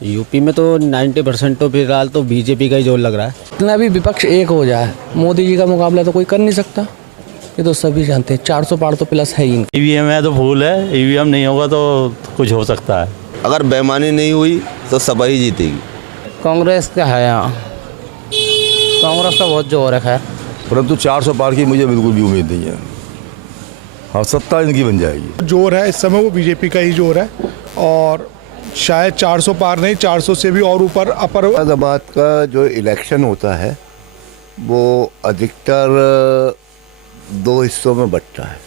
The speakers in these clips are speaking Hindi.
यूपी में तो 90% तो फिलहाल तो बीजेपी का ही जोर लग रहा है। इतना भी विपक्ष एक हो जाए, मोदी जी का मुकाबला तो कोई कर नहीं सकता, ये तो सभी जानते हैं। 400 पार तो प्लस है ही इनका। ईवीएम है तो भूल है, ईवीएम नहीं होगा तो कुछ हो सकता है। अगर बेईमानी नहीं हुई तो सपा ही जीतेगी। कांग्रेस का है यहाँ, कांग्रेस का बहुत जोर है खैर, परंतु 400 पार की मुझे बिल्कुल भी उम्मीद नहीं है। हाँ, सत्ता इनकी बन जाएगी। जोर है इस समय वो बीजेपी का ही जोर है, और शायद 400 पार नहीं, 400 से भी और ऊपर अपर। फरीदाबाद का जो इलेक्शन होता है वो अधिकतर दो हिस्सों में बंटता है,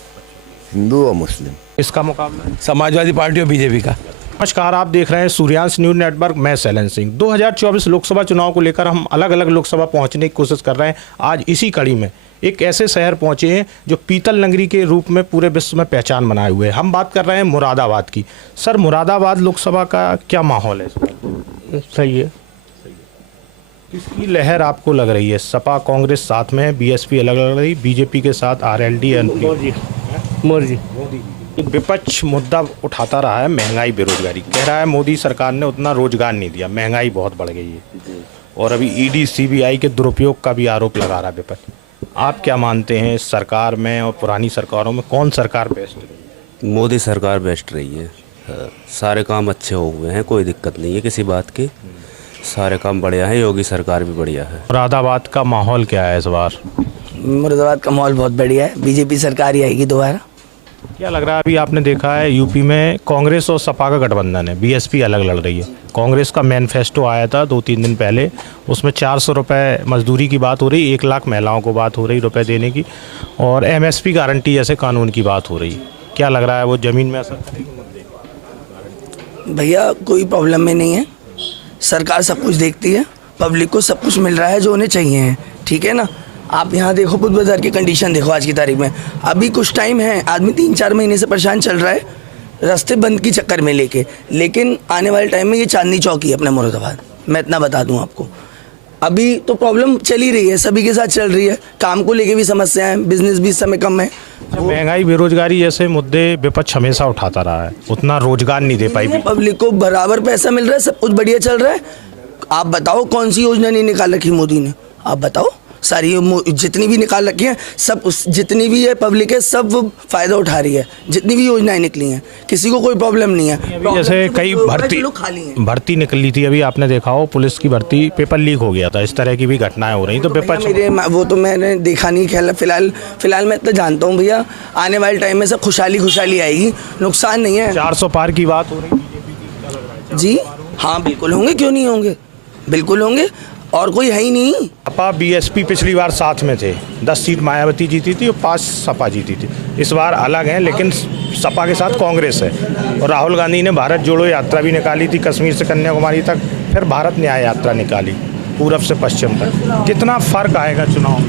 हिंदू और मुस्लिम। इसका मुकाबला समाजवादी पार्टी और बीजेपी का। नमस्कार, आप देख रहे हैं सूर्यांश न्यूज नेटवर्क। मैं शैलेंद्र सिंह। 2024 लोकसभा चुनाव को लेकर हम अलग अलग लोकसभा पहुंचने की कोशिश कर रहे हैं। आज इसी कड़ी में एक ऐसे शहर पहुंचे हैं जो पीतल नगरी के रूप में पूरे विश्व में पहचान बनाए हुए हैं। हम बात कर रहे हैं मुरादाबाद की। सर, मुरादाबाद लोकसभा का क्या माहौल है? सही है। किसकी लहर आपको लग रही है? सपा कांग्रेस साथ में है, बीएसपी अलग लग रही, बीजेपी के साथ आरएलडी, मोदी। विपक्ष मुद्दा उठाता रहा है महंगाई बेरोजगारी, कह रहा है मोदी सरकार ने उतना रोजगार नहीं दिया, महंगाई बहुत बढ़ गई है, और अभी ईडी सीबीआई के दुरुपयोग का भी आरोप लगा रहा है विपक्ष। आप क्या मानते हैं, सरकार में और पुरानी सरकारों में कौन सरकार बेस्ट रही? मोदी सरकार बेस्ट रही है। सारे काम अच्छे हो हुए हैं, कोई दिक्कत नहीं है किसी बात की, सारे काम बढ़िया है। योगी सरकार भी बढ़िया है। मुरादाबाद का माहौल क्या है इस बार? मुरादाबाद का माहौल बहुत बढ़िया है, बीजेपी सरकार ही आएगी दोबारा। क्या लग रहा है? अभी आपने देखा है यूपी में कांग्रेस और सपा का गठबंधन है, बीएसपी अलग लड़ रही है। कांग्रेस का मैनिफेस्टो आया था 2-3 दिन पहले, उसमें 400 रुपये मजदूरी की बात हो रही, 1 लाख महिलाओं को बात हो रही रुपए देने की, और एमएसपी गारंटी जैसे कानून की बात हो रही। क्या लग रहा है वो ज़मीन में असर करेगी? भैया कोई प्रॉब्लम में नहीं है, सरकार सब कुछ देखती है, पब्लिक को सब कुछ मिल रहा है जो उन्हें चाहिए है, ठीक है ना। आप यहाँ देखो, बुद्ध बाजार की कंडीशन देखो आज की तारीख में। अभी कुछ टाइम है, आदमी 3-4 महीने से परेशान चल रहा है रास्ते बंद की चक्कर में लेके, लेकिन आने वाले टाइम में ये चांदनी चौक ही है अपना मुरादाबाद। मैं इतना बता दूं आपको, अभी तो प्रॉब्लम चल ही रही है, सभी के साथ चल रही है, काम को लेके भी समस्या है, बिजनेस भी इस समय कम है। महंगाई बेरोजगारी जैसे मुद्दे विपक्ष हमेशा उठाता रहा है, उतना रोजगार नहीं दे पाई। पब्लिक को बराबर पैसा मिल रहा है, सब कुछ बढ़िया चल रहा है। आप बताओ कौन सी योजना नहीं निकाल रखी मोदी ने? आप बताओ, सारी जितनी भी निकाल रखी हैं, सब जितनी भी है पब्लिक है सब फ़ायदा उठा रही है। जितनी भी योजनाएं निकली हैं किसी को कोई प्रॉब्लम नहीं है। जैसे कई भर्ती निकली थी, अभी आपने देखा हो पुलिस की भर्ती, पेपर लीक हो गया था, इस तरह की भी घटनाएं हो रही। तो विपक्ष वो तो मैंने देखा नहीं, ख्याल फिलहाल मैं इतना जानता हूँ भैया, आने वाले टाइम में सब खुशहाली आएगी, नुकसान नहीं है। 400 पार की बात हो रही जी हाँ, बिल्कुल होंगे, क्यों नहीं होंगे, बिल्कुल होंगे, और कोई है ही नहीं। सपा बीएसपी पिछली बार साथ में थे, 10 सीट मायावती जीती थी और 5 सपा जीती थी। इस बार अलग हैं, लेकिन सपा के साथ कांग्रेस है। और राहुल गांधी ने भारत जोड़ो यात्रा भी निकाली थी, कश्मीर से कन्याकुमारी तक, फिर भारत न्याय यात्रा निकाली पूरब से पश्चिम तक। कितना फर्क आएगा चुनाव?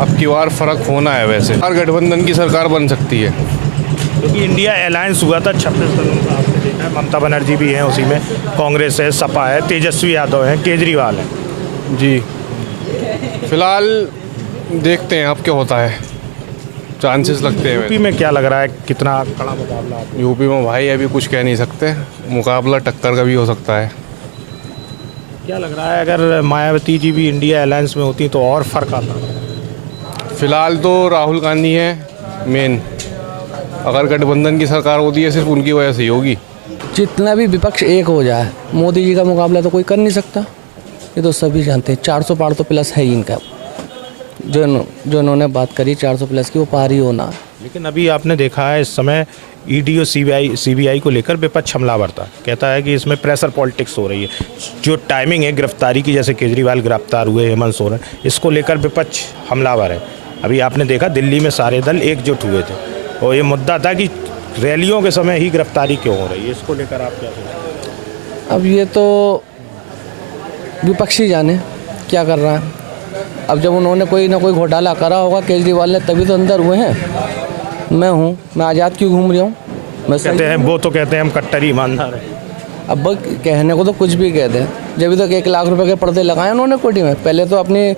अब की बार फर्क होना है। वैसे हर गठबंधन की सरकार बन सकती है, क्योंकि इंडिया अलायंस हुआ था 26 दलों का, आपने देखा है, ममता बनर्जी भी हैं उसी में, कांग्रेस है, सपा है, तेजस्वी यादव है, केजरीवाल है। जी फिलहाल देखते हैं अब क्या होता है, चांसेस लगते हैं। यूपी में क्या लग रहा है, कितना कड़ा मुकाबला? यूपी में भाई अभी कुछ कह नहीं सकते, मुकाबला टक्कर का भी हो सकता है। क्या लग रहा है, अगर मायावती जी भी इंडिया अलायंस में होती तो और फर्क आता? फिलहाल तो राहुल गांधी है मेन, अगर गठबंधन की सरकार होती है सिर्फ उनकी वजह से ही होगी। जितना भी विपक्ष एक हो जाए, मोदी जी का मुकाबला तो कोई कर नहीं सकता, ये तो सभी जानते हैं। 400 पार तो प्लस है ही इनका, जो इन्होंने बात करी 400 प्लस की, वो पार ही होना। लेकिन अभी आपने देखा है इस समय ईडी और सीबीआई को लेकर विपक्ष हमलावर था, कहता है कि इसमें प्रेशर पॉलिटिक्स हो रही है। जो टाइमिंग है गिरफ्तारी की, जैसे केजरीवाल गिरफ्तार हुए, हेमंत सोरेन, इसको लेकर विपक्ष हमलावर है। अभी आपने देखा दिल्ली में सारे दल एकजुट हुए थे, और ये मुद्दा था कि रैलियों के समय ही गिरफ्तारी क्यों हो रही है, इसको लेकर आप क्या सोचते हैं? अब ये तो विपक्षी जाने क्या कर रहा है। अब जब उन्होंने कोई ना कोई घोटाला करा होगा केजरीवाल ने, तभी तो अंदर हुए हैं। मैं आज़ाद क्यों घूम रहा हूँ? कहते हैं वो तो कहते हैं हम कट्टर ईमानदार हैं। अब कहने को तो कुछ भी कहते हैं, जब तक 1 लाख रुपए के पर्दे लगाए उन्होंने कोठी में। पहले तो अपनी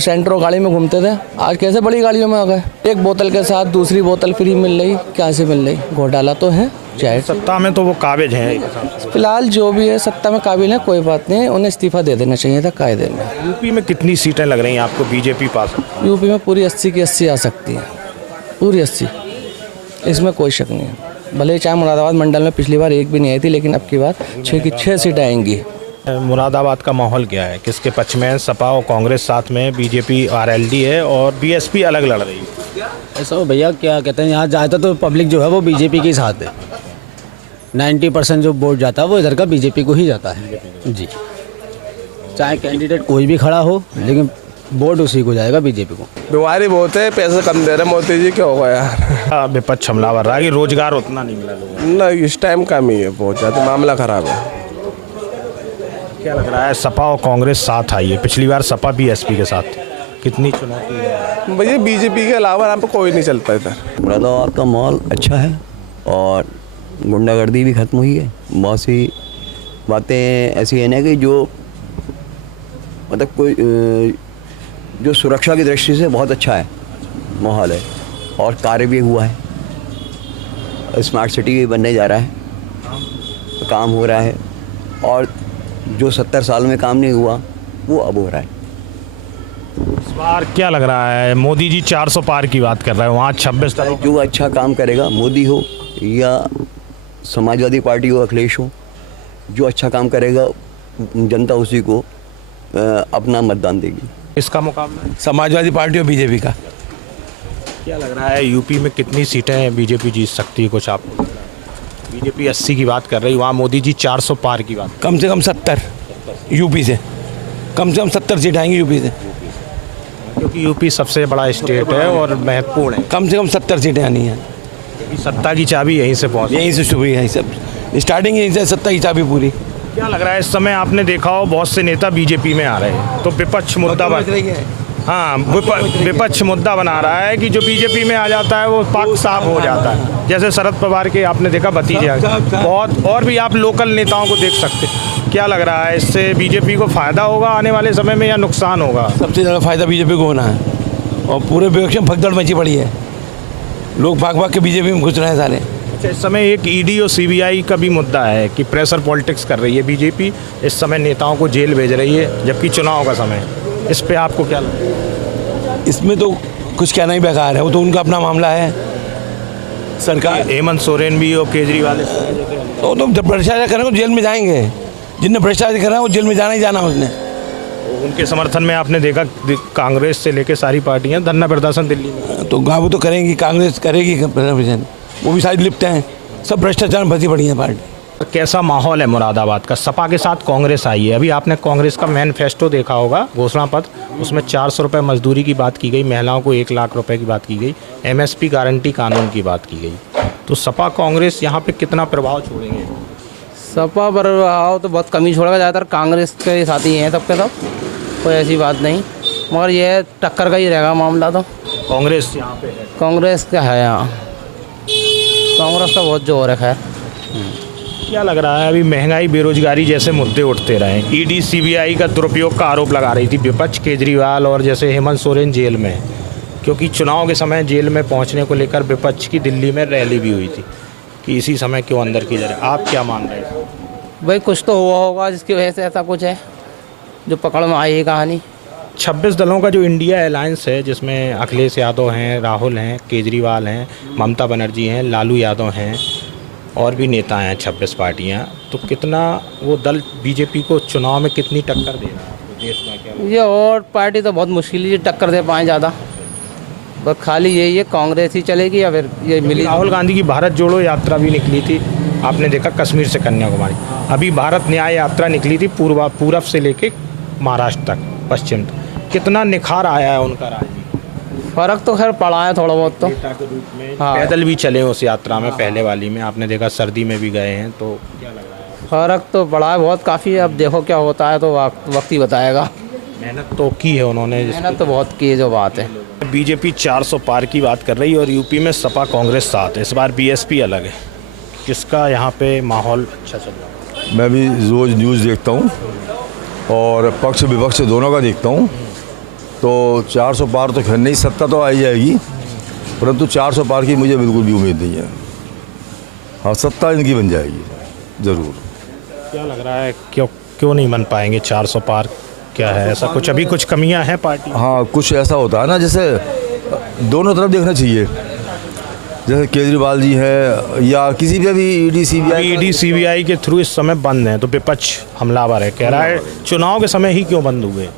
सेंट्रो गाड़ी में घूमते थे, आज कैसे बड़ी गाड़ियों में आ गए। एक बोतल के साथ दूसरी बोतल फ्री मिल रही, क्या से मिल रही? घोटाला तो है। चाहे सत्ता में तो वो काबिज हैं। फिलहाल जो भी है सत्ता में काबिल है, कोई बात नहीं, उन्हें इस्तीफा दे देना चाहिए था कायदे में। यूपी में कितनी सीटें लग रही हैं आपको बीजेपी पास? यूपी में पूरी 80 की 80 आ सकती है, पूरी 80, इसमें कोई शक नहीं है। भले चाहे मुरादाबाद मंडल में पिछली बार एक भी नहीं आई थी, लेकिन अब की बार 6 की 6 सीटें आएंगी। मुरादाबाद का माहौल क्या है, किसके पक्ष में? सपा और कांग्रेस साथ में, बीजेपी आरएलडी है और बीएसपी अलग लड़ रही है। ऐसा हो भैया, क्या कहते हैं, यहाँ ज़्यादातर तो पब्लिक जो है वो बीजेपी के साथ है। 90% जो वोट जाता है वो इधर का बीजेपी को ही जाता है जी। चाहे कैंडिडेट कोई भी खड़ा हो, लेकिन वोट उसी को जाएगा, बीजेपी को। बीमारी बहुत है, पैसे कम दे रहे मोदी जी, क्या होगा यार। विपक्ष हमला कर रहा है कि रोजगार उतना नहीं मिला लोगों को। नहीं, इस टाइम कम ही है, बहुत ज़्यादा मामला ख़राब है। क्या लग रहा है, सपा और कांग्रेस साथ आई है, पिछली बार सपा बीएसपी के साथ, कितनी चुनौती है? भैया बीजेपी के अलावा यहाँ पर कोई नहीं चलता इधर। मुरादाबाद का माहौल अच्छा है और गुंडागर्दी भी ख़त्म हुई है। बहुत सी बातें ऐसी है ना कि जो मतलब कोई जो सुरक्षा की दृष्टि से बहुत अच्छा है माहौल है, और कार्य भी हुआ है। स्मार्ट सिटी भी बनने जा रहा है, काम हो रहा है, और जो 70 साल में काम नहीं हुआ वो अब हो रहा है। इस बार क्या लग रहा है, मोदी जी 400 पार की बात कर रहे हैं, वहाँ 26 दलों जो अच्छा काम करेगा, मोदी हो या समाजवादी पार्टी हो, अखिलेश हो, जो अच्छा काम करेगा जनता उसी को अपना मतदान देगी। इसका मुकाबला समाजवादी पार्टी और बीजेपी का। क्या लग रहा है, यूपी में कितनी सीटें बीजेपी जीत सकती है, कुछ आपको? बीजेपी 80 की बात कर रही, वहाँ मोदी जी 400 पार की बात। कम से कम 70 यूपी से, कम 70 सीट आएंगी यूपी से, क्योंकि यूपी सबसे बड़ा स्टेट है और महत्वपूर्ण है। कम से कम 70 सीटें आनी हैं। सत्ता की चाबी यहीं से पहुँच, यहीं से शुरू है, सब स्टार्टिंग यहीं से, सत्ता की चाबी पूरी। क्या लग रहा है, इस समय आपने देखा हो बहुत से नेता बीजेपी में आ रहे हैं, तो विपक्ष मुद्दा विपक्ष मुद्दा बना रहा है कि जो बीजेपी में आ जाता है वो पाक साफ हो जाता है। जैसे शरद पवार के आपने देखा भतीजे, बहुत और भी आप लोकल नेताओं को देख सकते। क्या लग रहा है, इससे बीजेपी को फायदा होगा आने वाले समय में या नुकसान होगा? सबसे ज़्यादा फायदा बीजेपी को होना है, और पूरे विपक्ष में भगदड़ मची पड़ी है, लोग भाग के बीजेपी में घुस रहे हैं सारे। अच्छा, इस समय एक ईडी और सीबीआई का भी मुद्दा है कि प्रेशर पॉलिटिक्स कर रही है बीजेपी, इस समय नेताओं को जेल भेज रही है जबकि चुनाव का समय। इस पे आपको क्या लगता है? इसमें तो कुछ कहना ही बेकार है, वो तो उनका अपना मामला है। सरकार हेमंत सोरेन भी और केजरीवाल तो भ्रष्टाचार करें तो जेल में जाएंगे, जिनने भ्रष्टाचार करा वो जेल में जाना ही जाना उसने। उनके समर्थन में आपने देखा कांग्रेस से लेकर सारी पार्टियां धरना प्रदर्शन दिल्ली में, तो वो तो करेंगी, कांग्रेस करेगी प्रदर्शन, वो भी सारी लिप्त हैं, सब भ्रष्टाचार में फंसी पड़ी है पार्टी। कैसा माहौल है मुरादाबाद का? सपा के साथ कांग्रेस आई है, अभी आपने कांग्रेस का मैनिफेस्टो देखा होगा, घोषणा पत्र, उसमें 400 रुपये मजदूरी की बात की गई, महिलाओं को 1 लाख रुपए की बात की गई, एमएसपी गारंटी कानून की बात की गई। तो सपा कांग्रेस यहाँ पे कितना प्रभाव छोड़ेंगे? सपा प्रभाव तो बहुत कम ही छोड़ेगा, ज़्यादातर कांग्रेस के साथ ही हैं सबके सब, कोई ऐसी बात नहीं, मगर ये टक्कर का ही रहेगा मामला। तो कांग्रेस यहाँ पे है, कांग्रेस का है, यहाँ कांग्रेस का बहुत जोर है। खैर क्या लग रहा है, अभी महंगाई बेरोजगारी जैसे मुद्दे उठते रहे, ईडी सीबीआई का दुरुपयोग का आरोप लगा रही थी विपक्ष, केजरीवाल और जैसे हेमंत सोरेन जेल में, क्योंकि चुनाव के समय जेल में पहुंचने को लेकर विपक्ष की दिल्ली में रैली भी हुई थी कि इसी समय क्यों अंदर की जा रहे। आप क्या मान रहे हैं? भाई कुछ तो हुआ होगा जिसकी वजह से ऐसा कुछ है जो पकड़ में आई है कहानी। 26 दलों का जो इंडिया अलायंस है, जिसमें अखिलेश यादव हैं, राहुल हैं, केजरीवाल हैं, ममता बनर्जी हैं, लालू यादव हैं और भी नेता हैं, 26 पार्टियां, तो कितना वो दल बीजेपी को चुनाव में कितनी टक्कर दे रहा है देश में? क्या ये और पार्टी तो बहुत मुश्किल ही टक्कर दे पाएँ ज़्यादा, बस खाली यही है कांग्रेस ही चलेगी या फिर ये मिली। राहुल गांधी की भारत जोड़ो यात्रा भी निकली थी, आपने देखा कश्मीर से कन्याकुमारी, अभी भारत न्याय यात्रा निकली थी पूर्व से लेके महाराष्ट्र तक, पश्चिम तक, कितना निखार आया है उनका राजनीति? फ़र्क तो खैर पड़ा है थोड़ा बहुत, तो नेता के रूप में हाँ। पैदल भी चले उस यात्रा में, पहले वाली में आपने देखा सर्दी में भी गए हैं, तो क्या लग रहा है? फ़र्क तो पड़ा है बहुत काफ़ी, अब देखो क्या होता है तो वक्त ही बताएगा। मेहनत तो की है उन्होंने, मेहनत तो बहुत की है, जो बात है। बीजेपी 400 पार की बात कर रही है और यूपी में सपा कांग्रेस साथ है, इस बार बीएसपी अलग है, किसका यहाँ पे माहौल अच्छा चल रहा है? मैं भी रोज़ न्यूज़ देखता हूँ और पक्ष विपक्ष दोनों का देखता हूँ, तो 400 पार तो खैर नहीं, सत्ता तो आई जाएगी, परंतु 400 पार की मुझे बिल्कुल भी उम्मीद नहीं है। हाँ, सत्ता इनकी बन जाएगी ज़रूर। क्या लग रहा है क्यों नहीं बन पाएंगे 400 पार? क्या है ऐसा कुछ, अभी कुछ कमियां हैं पार्टी? हाँ, कुछ ऐसा होता है ना, जैसे दोनों तरफ देखना चाहिए। जैसे केजरीवाल जी है या किसी पे भी ईडी सीबीआई के थ्रू इस समय बंद है, तो विपक्ष हमलावर है, कह रहा है चुनाव के समय ही क्यों बंद हुए,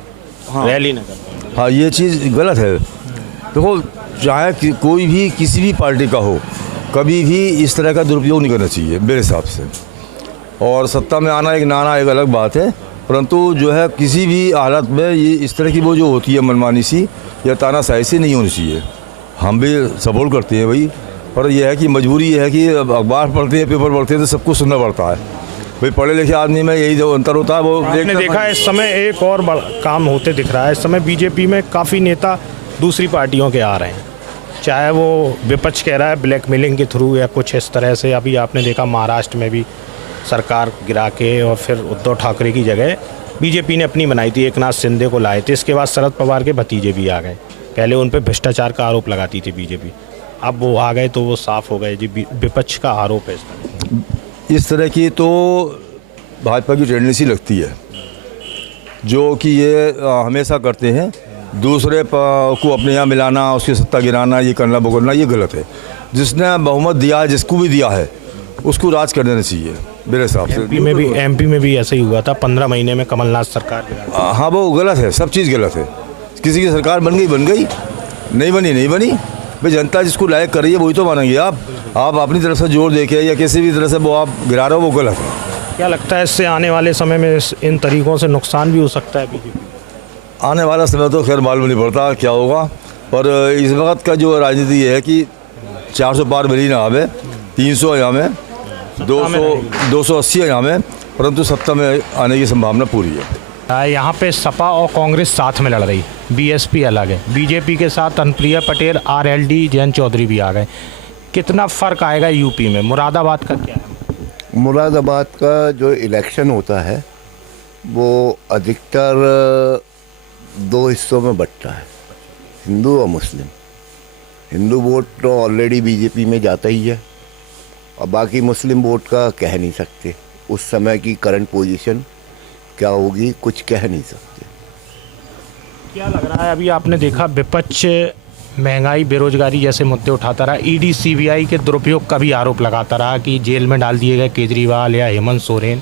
रैली न कर। हाँ, ये चीज़ गलत है। देखो, चाहे कोई भी किसी भी पार्टी का हो, कभी भी इस तरह का दुरुपयोग नहीं करना चाहिए मेरे हिसाब से। और सत्ता में आना एक नाना एक अलग बात है, परंतु जो है किसी भी हालत में ये इस तरह की वो जो होती है मनमानी सी या तानाशाही सी नहीं होनी चाहिए। हम भी सपोर्ट करते हैं भाई, पर यह है कि मजबूरी ये है कि अखबार पढ़ते हैं, पेपर पढ़ते हैं तो सब कुछ सुनना पड़ता है भाई। पढ़े लिखे आदमी में यही जो अंतर होता है वो आपने देखा है। इस समय एक और काम होते दिख रहा है, इस समय बीजेपी में काफ़ी नेता दूसरी पार्टियों के आ रहे हैं, चाहे वो विपक्ष कह रहा है ब्लैकमेलिंग के थ्रू या कुछ इस तरह से। अभी आपने देखा महाराष्ट्र में भी सरकार गिरा के और फिर उद्धव ठाकरे की जगह बीजेपी ने अपनी बनाई थी, एकनाथ शिंदे को लाए थे। इसके बाद शरद पवार के भतीजे भी आ गए, पहले उन पर भ्रष्टाचार का आरोप लगाती थी बीजेपी, अब वो आ गए तो वो साफ हो गए जी, विपक्ष का आरोप है इस तरह की। तो भाजपा की टेंडेंसी लगती है जो कि ये हमेशा करते हैं, दूसरे को अपने यहाँ मिलाना, उसकी सत्ता गिराना, ये करना वो करना, ये गलत है। जिसने बहुमत दिया है, जिसको भी दिया है, उसको राज कर देना चाहिए मेरे हिसाब से। एमपी में भी ऐसा ही हुआ था, 15 महीने में कमलनाथ सरकार गिरा। हाँ, वो गलत है, सब चीज़ गलत है। किसी की सरकार बन गई, नहीं बनी भाई। जनता जिसको लायक कर रही है वही तो मानेंगे आप अपनी तरफ से जोर देके या किसी भी तरह से वो आप गिरा रहे हो, वो गलत है। क्या लगता है इससे आने वाले समय में इन तरीक़ों से नुकसान भी हो सकता है बीजेपी? आने वाला समय तो खैर मालूम नहीं पड़ता क्या होगा, पर इस वक्त का जो राजनीति है कि 400 पार मिली ना हमें, 300 यहाँ में, 280 यहाँ में, परंतु सत्ता में आने की संभावना पूरी है। यहाँ पे सपा और कांग्रेस साथ में लड़ रही, बीएसपी अलग है, बीजेपी के साथ अनुप्रिया पटेल, आरएलडी जयंत चौधरी भी आ गए। कितना फ़र्क आएगा यूपी में? मुरादाबाद का क्या है? मुरादाबाद का जो इलेक्शन होता है वो अधिकतर 2 हिस्सों में बंटता है, हिंदू और मुस्लिम। हिंदू वोट तो ऑलरेडी बीजेपी में जाता ही है, और बाकी मुस्लिम वोट का कह नहीं सकते। उस समय की करंट पोजीशन क्या होगी कुछ कह नहीं सकते। क्या लग रहा है, अभी आपने देखा विपक्ष महंगाई, बेरोजगारी जैसे मुद्दे उठाता रहा, ईडी सीबीआई के दुरुपयोग का भी आरोप लगाता रहा कि जेल में डाल दिए गए केजरीवाल या हेमंत सोरेन।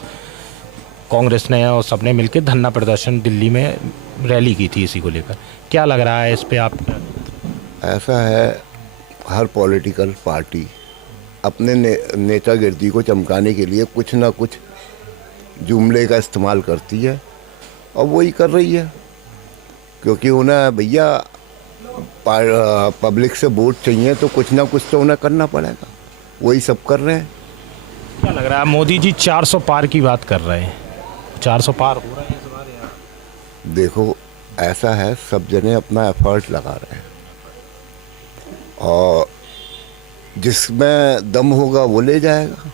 कांग्रेस ने और सबने मिलकर धरना प्रदर्शन दिल्ली में रैली की थी इसी को लेकर। क्या लग रहा है इस पे आप? ऐसा है, हर पॉलिटिकल पार्टी अपने नेतागिरी को चमकाने के लिए कुछ ना कुछ जुमले का इस्तेमाल करती है, और वही कर रही है, क्योंकि उन्हें भैया पब्लिक से वोट चाहिए तो कुछ ना कुछ तो उन्हें करना पड़ेगा, वही सब कर रहे हैं। क्या लग रहा है, मोदी जी 400 पार की बात कर रहे हैं, 400 पार हो रहे हैं इस बार? देखो, ऐसा है, सब जने अपना एफर्ट लगा रहे हैं, और जिसमें दम होगा वो ले जाएगा,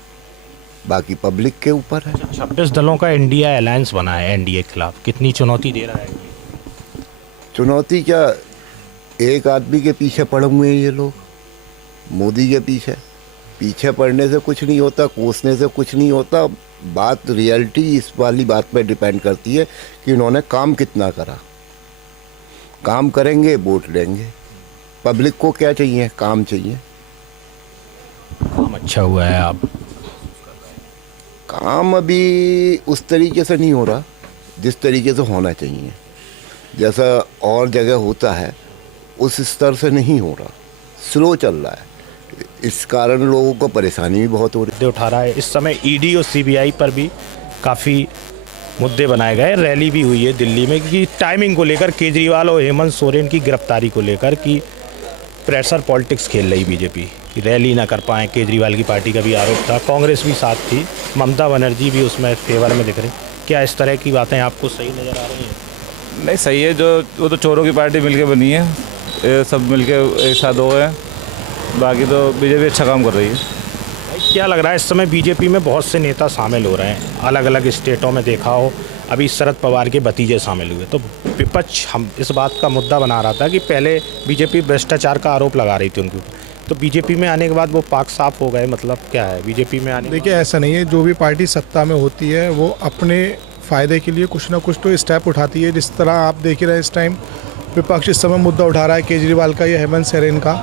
बाकी पब्लिक के ऊपर है। 26 दलों का इंडिया अलायंस बना है एनडीए के खिलाफ, कितनी चुनौती दे रहा है? चुनौती क्या, एक आदमी के पीछे पड़े हुए हैं ये लोग, मोदी के पीछे पड़ने से कुछ नहीं होता, कोसने से कुछ नहीं होता। बात रियलिटी इस वाली बात पे डिपेंड करती है कि इन्होंने काम कितना करा। काम करेंगे वोट लेंगे, पब्लिक को क्या चाहिए, काम चाहिए। काम अच्छा हुआ है? आप काम अभी उस तरीके से नहीं हो रहा जिस तरीके से होना चाहिए, जैसा और जगह होता है उस स्तर से नहीं हो रहा, स्लो चल रहा है। इस कारण लोगों को परेशानी भी बहुत हो रही है। उठा रहा है इस समय ईडी और सीबीआई पर भी काफ़ी मुद्दे बनाए गए। रैली भी हुई है दिल्ली में कि टाइमिंग को लेकर, केजरीवाल और हेमंत सोरेन की गिरफ्तारी को लेकर कि प्रेशर पॉलिटिक्स खेल रही बीजेपी, रैली ना कर पाएँ। केजरीवाल की पार्टी का भी आरोप था, कांग्रेस भी साथ थी, ममता बनर्जी भी उसमें फेवर में दिख रही। क्या इस तरह की बातें आपको सही नज़र आ रही हैं? नहीं, सही है, जो वो तो चोरों की पार्टी मिलके बनी है, ये सब मिलके एक साथ हो गए। बाकी तो बीजेपी अच्छा काम कर रही है। क्या लग रहा है इस समय बीजेपी में बहुत से नेता शामिल हो रहे हैं, अलग अलग स्टेटों में देखा हो, अभी शरद पवार के भतीजे शामिल हुए, तो विपक्ष हम इस बात का मुद्दा बना रहा था कि पहले बीजेपी भ्रष्टाचार का आरोप लगा रही थी उनके ऊपर, तो बीजेपी में आने के बाद वो पाक साफ हो गए, मतलब क्या है बीजेपी में आने? देखिए ऐसा नहीं है, जो भी पार्टी सत्ता में होती है वो अपने फ़ायदे के लिए कुछ ना कुछ तो स्टेप उठाती है। जिस तरह आप देख रहे हैं इस टाइम विपक्ष इस समय मुद्दा उठा रहा है केजरीवाल का या हेमंत सोरेन का।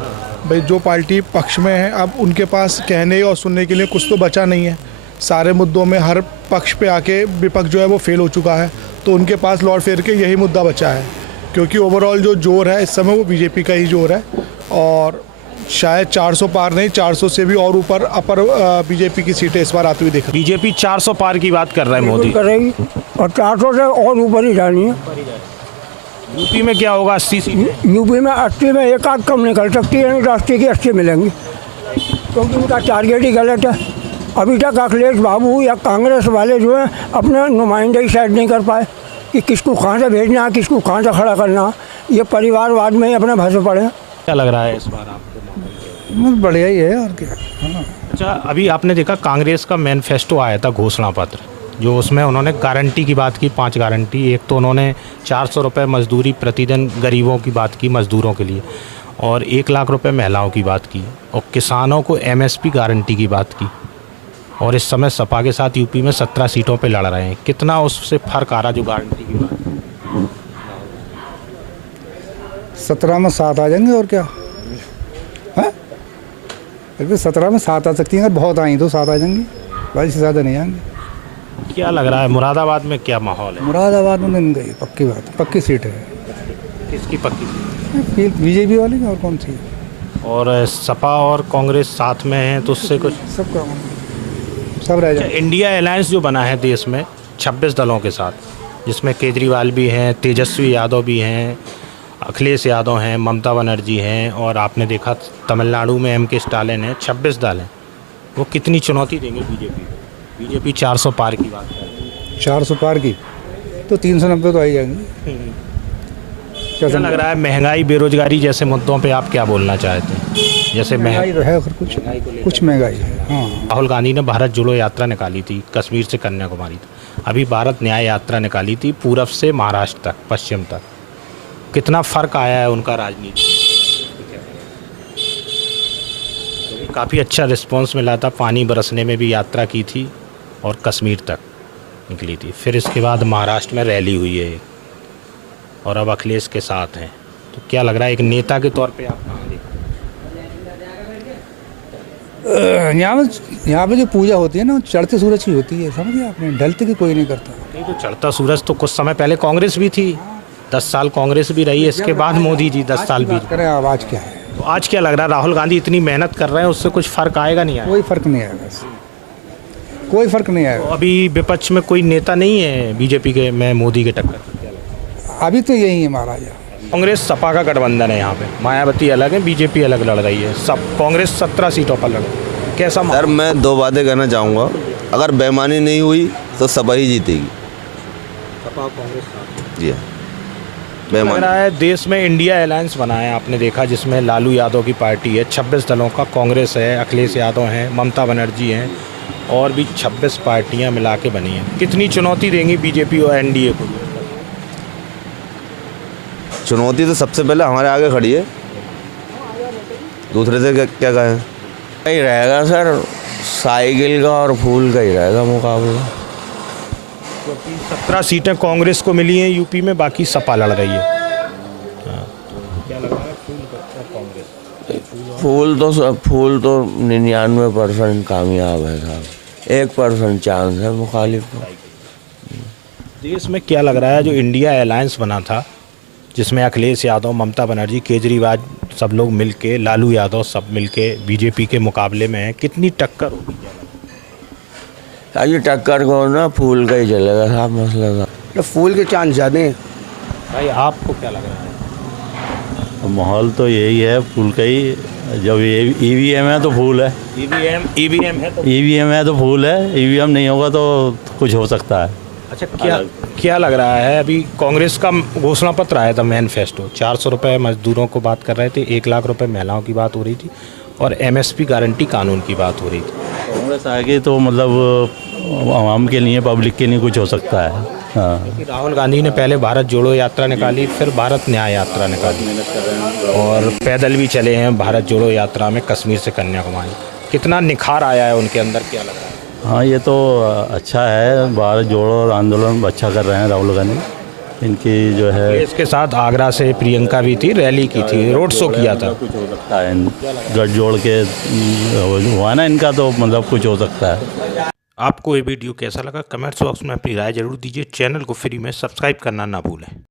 भाई जो पार्टी पक्ष में है अब उनके पास कहने और सुनने के लिए कुछ तो बचा नहीं है। सारे मुद्दों में हर पक्ष पे आके विपक्ष जो है वो फेल हो चुका है, तो उनके पास लौट फेर के यही मुद्दा बचा है, क्योंकि ओवरऑल जो जोर है इस समय वो बीजेपी का ही जोर है। और शायद 400 पार नहीं, 400 से भी और ऊपर अपर बीजेपी की सीटें इस बार आती हुई दिख रही। बीजेपी 400 पार की बात कर रहा है मोदी, करेगी और 400 से और ऊपर ही जानी है। यूपी में क्या होगा? 80 सीटें। यूपी में 80 में एक आध कम निकल सकती है, राष्ट्रीय की 80 मिलेंगी, क्योंकि उनका टारगेट ही गलत है। अभी तक अखिलेश बाबू या कांग्रेस वाले जो हैं अपने नुमाइंदे ही सेट नहीं कर पाए कि किसको कहाँ से भेजना है, किसको कहाँ से खड़ा करना है। ये परिवारवाद में ही अपने फंसे पड़े हैं। क्या लग रहा है इस बार आपको? बढ़िया ही है और क्या। अच्छा, अभी आपने देखा कांग्रेस का मैनिफेस्टो आया था, घोषणा पत्र, जो उसमें उन्होंने गारंटी की बात की, 5 गारंटी। एक तो उन्होंने 400 रुपये मजदूरी प्रतिदिन गरीबों की बात की, मजदूरों के लिए, और 1 लाख रुपए महिलाओं की बात की, और किसानों को MSP गारंटी की बात की। और इस समय सपा के साथ यूपी में 17 सीटों पे लड़ रहे हैं। कितना उससे फर्क आ रहा जो गारंटी की बात? 17 में 7 आ जाएंगे और क्या है? 17 में 7 आ सकती हैं, अगर बहुत आई तो 7 आ जाएंगी, भाई से ज़्यादा नहीं आएंगे। क्या लग रहा है मुरादाबाद में क्या माहौल है? मुरादाबाद में नहीं गई, पक्की बात, पक्की सीट है। किसकी पक्की सीट? बीजेपी वाली और कौन सी? और सपा और कांग्रेस साथ में हैं, तो उससे कुछ सब रह जाए। इंडिया अलायंस जो बना है देश में 26 दलों के साथ, जिसमें केजरीवाल भी हैं, तेजस्वी यादव भी हैं, अखिलेश यादव हैं, ममता बनर्जी हैं, और आपने देखा तमिलनाडु में MK स्टालिन है, 26 दल हैं। वो कितनी चुनौती देंगे बीजेपी? बीजेपी 400 पार की बात है। 400 पार की तो 390 तो आ ही जाएंगी। क्या लग रहा है महंगाई, बेरोजगारी जैसे मुद्दों पे आप क्या बोलना चाहते हैं? जैसे महंगाई तो है, कुछ महंगाई है। हाँ, राहुल गांधी ने भारत जोड़ो यात्रा निकाली थी, कश्मीर से कन्याकुमारी तक। अभी भारत न्याय यात्रा निकाली थी, पूरब से महाराष्ट्र तक, पश्चिम तक। कितना फ़र्क आया है उनका राजनीति? तो काफ़ी अच्छा रिस्पांस मिला था। पानी बरसने में भी यात्रा की थी और कश्मीर तक निकली थी। फिर इसके बाद महाराष्ट्र में रैली हुई है और अब अखिलेश के साथ हैं। तो क्या लग रहा है एक नेता के तौर पे आप कहाँ देखते हैं? यहाँ पे जो पूजा होती है ना, चढ़ते सूरज की होती है, समझिए आपने, ढलते की कोई नहीं करता। नहीं, तो चढ़ता सूरज तो कुछ समय पहले कांग्रेस भी थी, 10 साल कांग्रेस भी रही है, इसके बाद मोदी जी 10 साल भी करें। अब आज क्या है? तो आज क्या लग रहा है राहुल गांधी इतनी मेहनत कर रहे हैं, उससे कुछ फ़र्क आएगा नहीं? कोई फ़र्क नहीं आएगा, कोई फ़र्क नहीं आएगा। तो अभी विपक्ष में कोई नेता नहीं है बीजेपी के में मोदी के टक्कर? अभी तो यही है महाराज। कांग्रेस सपा का गठबंधन है, यहाँ पे मायावती अलग है, बीजेपी अलग लड़ रही है। सब कांग्रेस 17 सीटों पर लड़। कैसा? सर मैं 2 बातें कहना चाहूँगा। अगर बेईमानी नहीं हुई तो सपा ही जीतेगी। सपा कांग्रेस? जी हाँ। लग रहा है देश में इंडिया अलायंस बना है, आपने देखा, जिसमें लालू यादव की पार्टी है, 26 दलों का, कांग्रेस है, अखिलेश यादव हैं, ममता बनर्जी हैं, और भी 26 पार्टियां मिला के बनी हैं। कितनी चुनौती देंगी बीजेपी और NDA को? चुनौती तो सबसे पहले हमारे आगे खड़ी है, दूसरे से क्या कहें? ही रहेगा सर, साइकिल का और फूल का ही रहेगा मुकाबला। 17 सीटें कांग्रेस को मिली हैं यूपी में, बाकी सपा लड़ रही है। क्या लग रहा है फूल तो 99% कामयाब है साहब, 1% चांस है मुखालिफ को। देश में क्या लग रहा है जो इंडिया अलायंस बना था, जिसमें अखिलेश यादव, ममता बनर्जी, केजरीवाल, सब लोग मिलके, लालू यादव सब मिलके बीजेपी के मुकाबले में है, कितनी टक्कर होगी? ये टक्कर को ना फूल का ही चलेगा साहब मसला था। तो फूल के चांस ज़्यादा हैं। भाई आपको क्या लग रहा है? माहौल तो यही है, फूल का ही। जब EVM है तो फूल है, EVM है तो फूल है, EVM नहीं होगा तो कुछ हो सकता है। अच्छा, क्या लग रहा है अभी कांग्रेस का घोषणा पत्र आया था, मैनिफेस्टो, 400 रुपये मजदूरों को बात कर रहे थे, 1 लाख रुपए महिलाओं की बात हो रही थी, और MSP गारंटी कानून की बात हो रही थी। कांग्रेस आएगी तो मतलब आवाम के लिए, पब्लिक के लिए कुछ हो सकता है। हाँ क्योंकि राहुल गांधी ने पहले भारत जोड़ो यात्रा निकाली, फिर भारत न्याय यात्रा निकाली और पैदल भी चले हैं भारत जोड़ो यात्रा में कश्मीर से कन्याकुमारी। कितना निखार आया है उनके अंदर, क्या लग रहा है? हाँ, ये तो अच्छा है। भारत जोड़ो आंदोलन अच्छा कर रहे हैं राहुल गांधी। इनकी जो है इसके साथ आगरा से प्रियंका भी थी, रैली की थी, रोड शो किया था। कुछ हो सकता है, गठजोड़ के हुआ ना इनका, तो मतलब कुछ हो सकता है। आपको ये वीडियो कैसा लगा कमेंट्स बॉक्स में अपनी राय जरूर दीजिए। चैनल को फ्री में सब्सक्राइब करना ना भूलें।